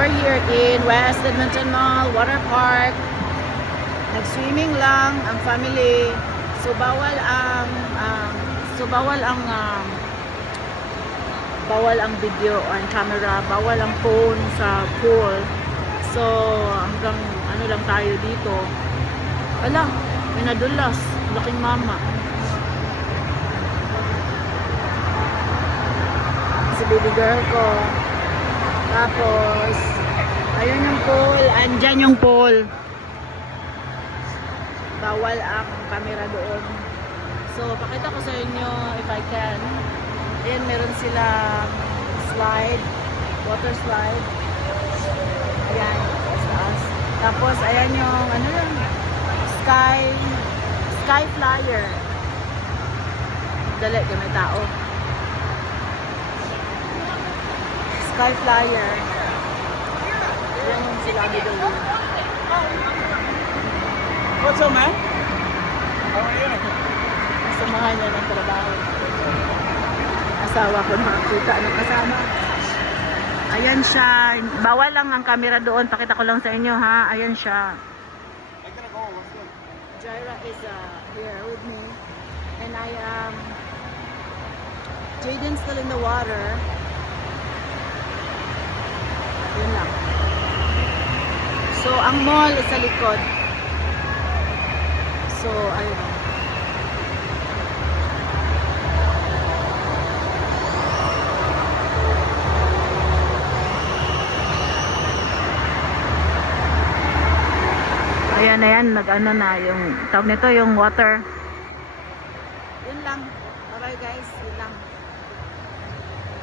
we're here in West Edmonton Mall, Water Park. Nag-swimming lang ang family. So bawal ang video on camera, bawal ang phone sa pool. So hanggang ano lang tayo dito. Ala, may nadulas, laking mama. Si baby girl ko. Tapos ayun yung pool, andyan yung pool. Bawal ang camera doon. So pakita ko sa inyo if I can. Ayan, meron sila slide, water slide. Ayan, tapos ayan yung ano lang, sky flyer. Dali, may tao. Sky flyer. Ayan yung sila dito. What's up, man? How are you? Samahan niya ng trabaho. Asawa ko nakakita ng kasama. Ayan siya. Bawal lang ang camera doon. Pakita ko lang sa inyo, ha. Ayan siya. I'm gonna go. Let's go. Jaira is here with me. And I am Jaden's still in the water. Yun lang. So, ang mall is sa likod. So, ayun. Ayan, nag-ano na yung tawag nito, yung water. Yun lang. Bye-bye guys. Yun lang.